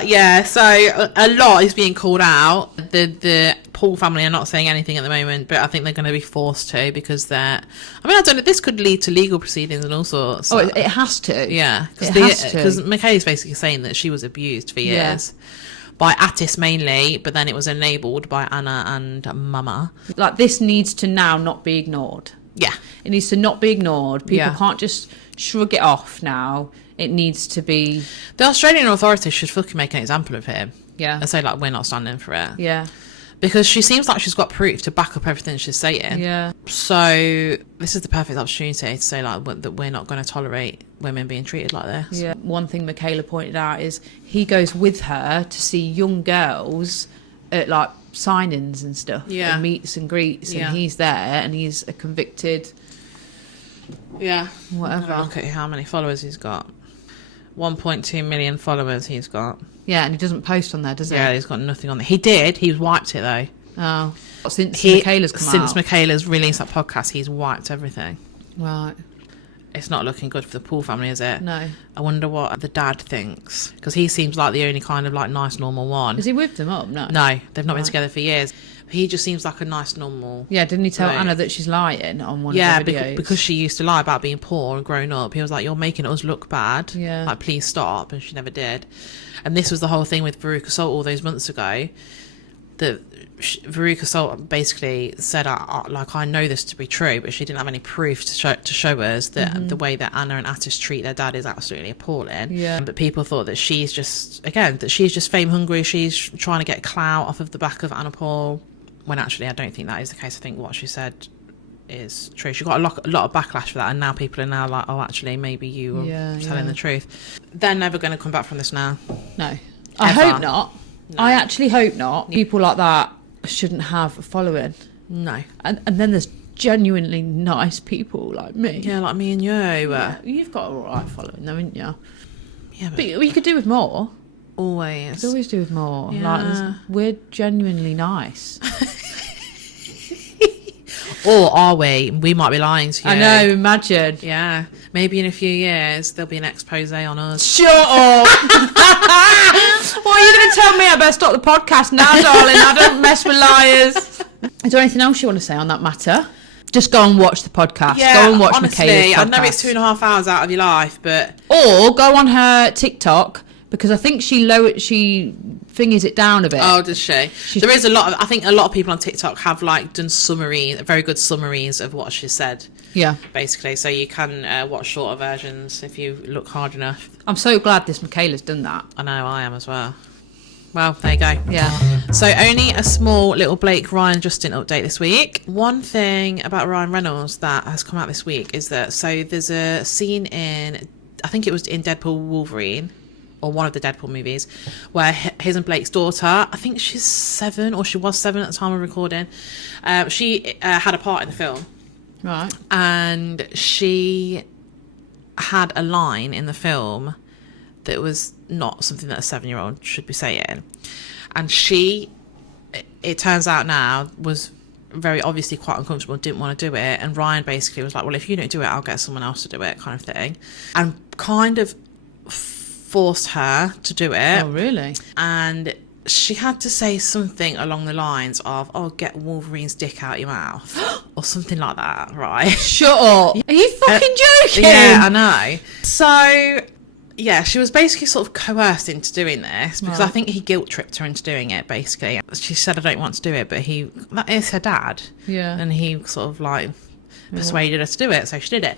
Yeah, so a lot is being called out. The Paul family are not saying anything at the moment, but I think they're going to be forced to, because I don't know, this could lead to legal proceedings and all sorts. Oh, it has to. Yeah, because Mikaela's basically saying that she was abused for years. By Attis mainly, but then it was enabled by Anna and Mama. Like, this needs to now not be ignored. Yeah. It needs to not be ignored. People can't just shrug it off now. It needs to be... The Australian authorities should fucking make an example of him. Yeah. And say, like, we're not standing for it. Yeah. Because she seems like she's got proof to back up everything she's saying. Yeah. So this is the perfect opportunity to say, like, that we're not going to tolerate women being treated like this. Yeah. One thing Mikaela pointed out is he goes with her to see young girls at, like, sign-ins and stuff. Yeah. And meets and greets. And he's there and he's a convicted... Yeah. Whatever. Look at how many followers he's got. 1.2 million followers he's got. Yeah, and he doesn't post on there, does he? Yeah, he's got nothing on there. He did. He's wiped it, though. Oh. Since Mikaela's come out? Since Mikaela's released that podcast, he's wiped everything. Right. It's not looking good for the Paul family, is it? No. I wonder what the dad thinks. Because he seems like the only kind of, like, nice, normal one. Is he with them up? No. No, they've not been together for years. He just seems like a nice, normal... Yeah, didn't he tell Anna that she's lying on one of the videos? Yeah, because she used to lie about being poor and grown up. He was like, you're making us look bad. Yeah. Like, please stop. And she never did. And this was the whole thing with Veruca Salt all those months ago. That Veruca Salt basically said, I know this to be true, but she didn't have any proof to show us that the way that Anna and Attis treat their dad is absolutely appalling. Yeah. But people thought that she's just fame hungry. She's trying to get clout off of the back of Anna Paul. When actually, I don't think that is the case. I think what she said is true. She got a lot of backlash for that, and now people are now like, oh, actually, maybe you were telling the truth. They're never going to come back from this now. No. I hope not. No. I actually hope not. People like that shouldn't have a following. No. And then there's genuinely nice people like me. Yeah, like me and you. Yeah. You've got all right following though, haven't you? Yeah, but you could do with more. Always. You could always do with more. Yeah. Like, we're genuinely nice. Or are we? We might be lying to you. I know, imagine. Yeah. Maybe in a few years, there'll be an expose on us. Shut up! What are you going to tell me? I better stop the podcast now, darling. I don't mess with liars. Is there anything else you want to say on that matter? Just go and watch the podcast. Yeah, go and watch honestly, Mikaela's podcast. I know it's 2.5 hours out of your life, but... Or go on her TikTok, because I think she fingers it down a bit. Oh, does she? There is a lot of... I think a lot of people on TikTok have, like, done very good summaries of what she said. Yeah. Basically, so you can watch shorter versions if you look hard enough. I'm so glad this Mikaela's done that. I know, I am as well. Well, there you go. Yeah. So only a small little Blake, Ryan, Justin update this week. One thing about Ryan Reynolds that has come out this week is that, so there's a scene in, I think it was in Deadpool Wolverine, or one of the Deadpool movies, where his and Blake's daughter, I think she's 7, or she was 7 at the time of recording, she had a part in the film. Right. And she had a line in the film that was not something that a 7-year-old should be saying. And she, it turns out now, was very obviously quite uncomfortable, didn't want to do it. And Ryan basically was like, well, if you don't do it, I'll get someone else to do it, kind of thing. And kind of forced her to do it. Oh, really? And she had to say something along the lines of, oh, get Wolverine's dick out your mouth. Or something like that, right? Shut up. Are you fucking joking? Yeah, I know. So, yeah, she was basically sort of coerced into doing this because I think he guilt tripped her into doing it, basically. She said, I don't want to do it, but that is her dad. Yeah. And he sort of like persuaded her to do it, so she did it.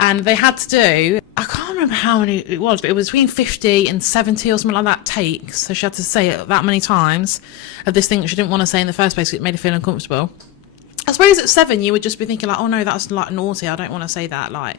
And they had to do, I can't remember how many it was, but it was between 50 and 70 or something like that takes. So she had to say it that many times of this thing that she didn't want to say in the first place because it made her feel uncomfortable. I suppose at 7 you would just be thinking like, oh no, that's like naughty, I don't want to say that, like.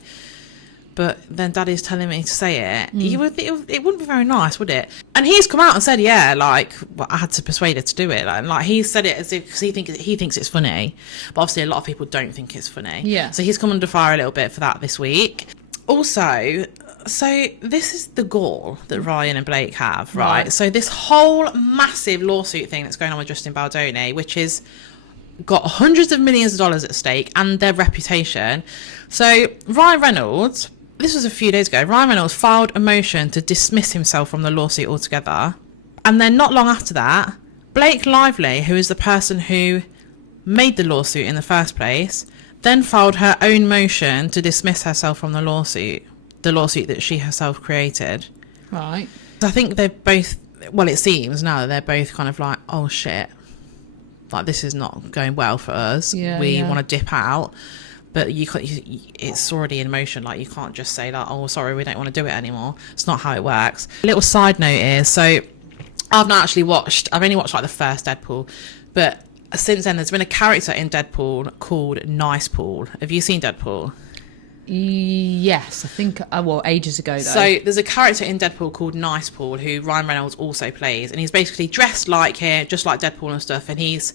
But then Daddy's telling me to say it. It wouldn't be very nice, would it? And he's come out and said, yeah, like, well, I had to persuade her to do it. Like he said it as if, because he thinks it's funny. But obviously a lot of people don't think it's funny. Yeah. So he's come under fire a little bit for that this week. Also, so this is the gall that Ryan and Blake have, right? So this whole massive lawsuit thing that's going on with Justin Baldoni, which is got hundreds of millions of dollars at stake and their reputation. So Ryan Reynolds, this was a few days ago, Ryan Reynolds filed a motion to dismiss himself from the lawsuit altogether. And then not long after that, Blake Lively, who is the person who made the lawsuit in the first place, then filed her own motion to dismiss herself from the lawsuit that she herself created. Right. I think they're both, well, it seems now that they're both kind of like, oh shit, like this is not going well for us. We want to dip out. But it's already in motion. Like, you can't just say like, oh, sorry, we don't want to do it anymore. It's not how it works. A little side note is, so I've only watched like the first Deadpool, but since then there's been a character in Deadpool called Nice Paul. Have you seen Deadpool? Yes, I think, ages ago though. So there's a character in Deadpool called Nice Paul who Ryan Reynolds also plays, and he's basically dressed like him, just like Deadpool and stuff, and he's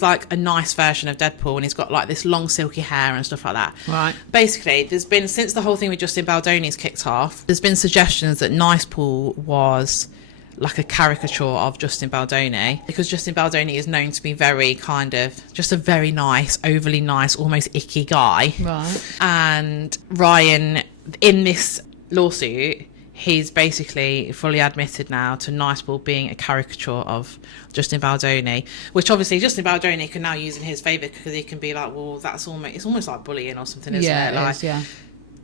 like a nice version of Deadpool, and he's got like this long silky hair and stuff like that. Right. Basically, there's been, since the whole thing with Justin Baldoni's kicked off, there's been suggestions that Nice Paul was like a caricature of Justin Baldoni, because Justin Baldoni is known to be very kind of just a very nice, overly nice, almost icky guy. Right. And Ryan, in this lawsuit, he's basically fully admitted now to Nice Paul being a caricature of Justin Baldoni, which obviously Justin Baldoni can now use in his favour, because he can be like, well, it's almost like bullying or something, isn't it? Like, is, yeah.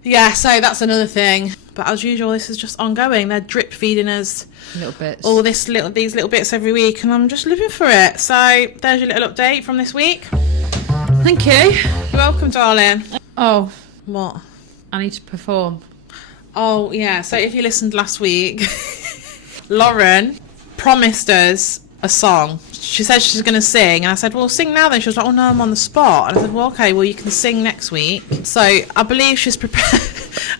Yeah, so that's another thing. But as usual, this is just ongoing. They're drip feeding us little bits, all these little bits every week, and I'm just living for it. So there's your little update from this week. Thank you. You're welcome, darling. Oh, What? I need to perform. Oh yeah. So if you listened last week, Lauren promised us a song. She said she's going to sing, and I said, well, sing now then. She was like, oh no, I'm on the spot. And I said, well, okay, well, you can sing next week. So I believe she's prepared.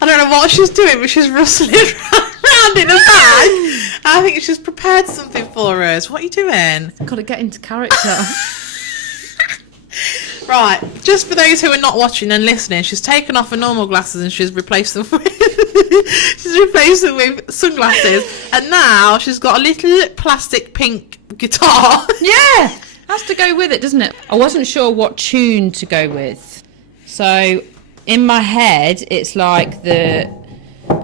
I don't know what she's doing, but she's rustling around in a bag. I think she's prepared something for us. What are you doing? Got to get into character. Right, just for those who are not watching and listening, she's taken off her normal glasses and she's replaced them with sunglasses, and now she's got a little plastic pink guitar. Yeah, has to go with it, doesn't it? I wasn't sure what tune to go with, so in my head it's like the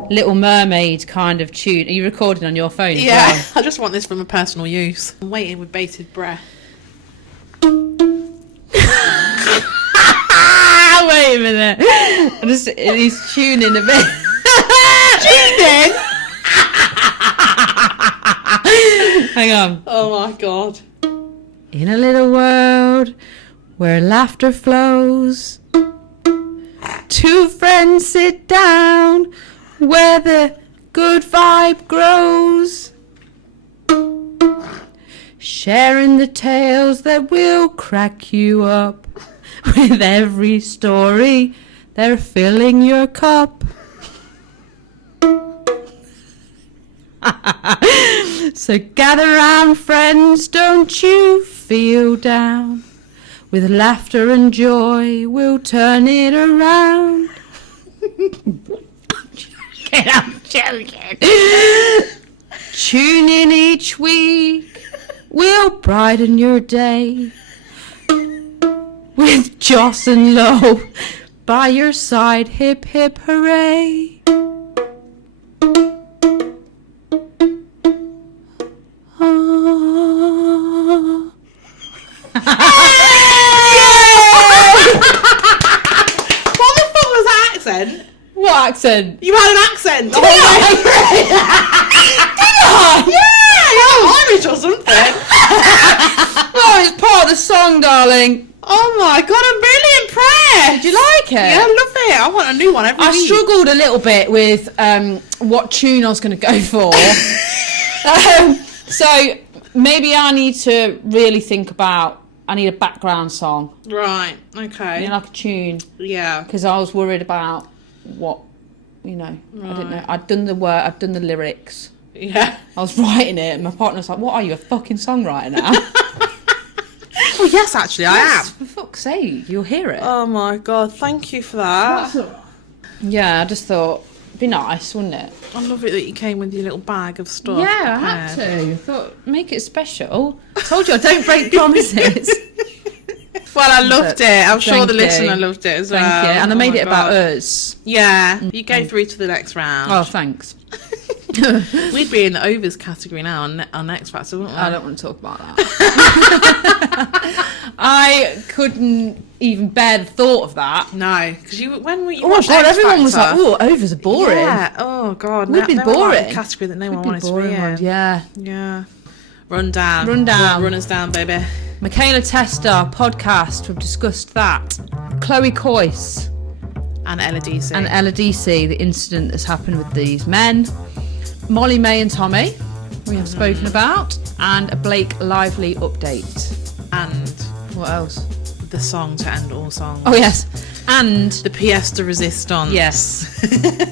Little Mermaid kind of tune. Are you recording on your phone? Yeah, as well? I just want this for my personal use. I'm waiting with bated breath. Wait a minute. He's tuning a bit. Tuning? Hang on. Oh my god. In a little world where laughter flows, two friends sit down where the good vibe grows, sharing the tales that will crack you up. With every story, they're filling your cup. So gather round, friends, don't you feel down. With laughter and joy, we'll turn it around. I'm joking. Tune in each week. We'll brighten your day. With Joss and Lo by your side. Hip, hip, hooray. What accent? You had an accent. Did I? Yeah, you're Irish or something. Oh, it's part of the song, darling. Oh my god, I'm really impressed. Did you like it? Yeah, I love it. I want a new one every I week. struggled a little bit with what tune I was going to go for. So maybe I need to really think about. I need a background song. Right. Okay. Like a tune. Yeah. Because I was worried about what, you know. Right. I didn't know. I'd done the work. I'd done the lyrics. Yeah. I was writing it, and my partner was like, "What are you, a fucking songwriter now?" Well, yes, actually, I am. For fuck's sake, you'll hear it. Oh my god, thank you for that. Yeah, I just thought it'd be nice, wouldn't it? I love it that you came with your little bag of stuff. Yeah, I had to. I thought, make it special. I told you I don't break promises. Well, I loved it. I'm sure the listener loved it as well. Thank you. And I made it about us. Yeah, you go through to the next round. Oh, thanks. We'd be in the overs category now on X Factor, wouldn't we? I don't want to talk about that. I couldn't even bear the thought of that. No, because when you oh my watched god, X everyone was like, Factor, "Oh, overs are boring." Yeah. Oh god, we've been boring. A category that no one wanted to be in. Yeah. Yeah. Run down. Run us down, baby. Mikaela Testa podcast. We've discussed that. Chloe Koyce and Ella Deasy. The incident that's happened with these men. Molly, Mae and Tommy we have spoken about, and a Blake Lively update. And what else? The song to end all songs. Oh yes, and the pièce de résistance. Yes.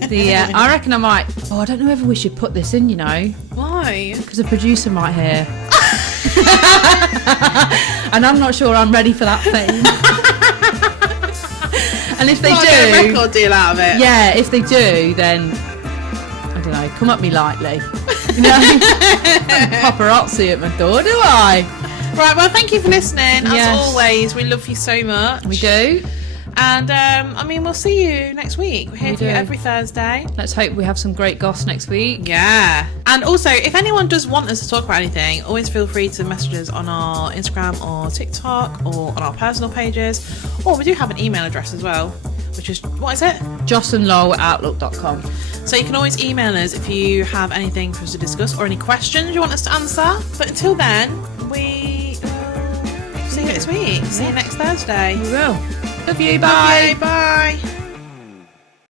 I reckon I might. Oh, I don't know whether we should put this in. You know why? Because the producer might hear, and I'm not sure I'm ready for that fame. And if they do, get a record deal out of it. Yeah, if they do, then I don't know. Come at me lightly. You know, paparazzi at my door, do I? Right, well, thank you for listening. As always, we love you so much. We do. And, we'll see you next week. We're here for you every Thursday. Let's hope we have some great goss next week. Yeah. And also, if anyone does want us to talk about anything, always feel free to message us on our Instagram or TikTok or on our personal pages. Or we do have an email address as well, which is, what is it? jossandlo@outlook.com. So you can always email us if you have anything for us to discuss or any questions you want us to answer. But until then, we will see you next week. See you next Thursday. We will. Love you. Bye. Bye.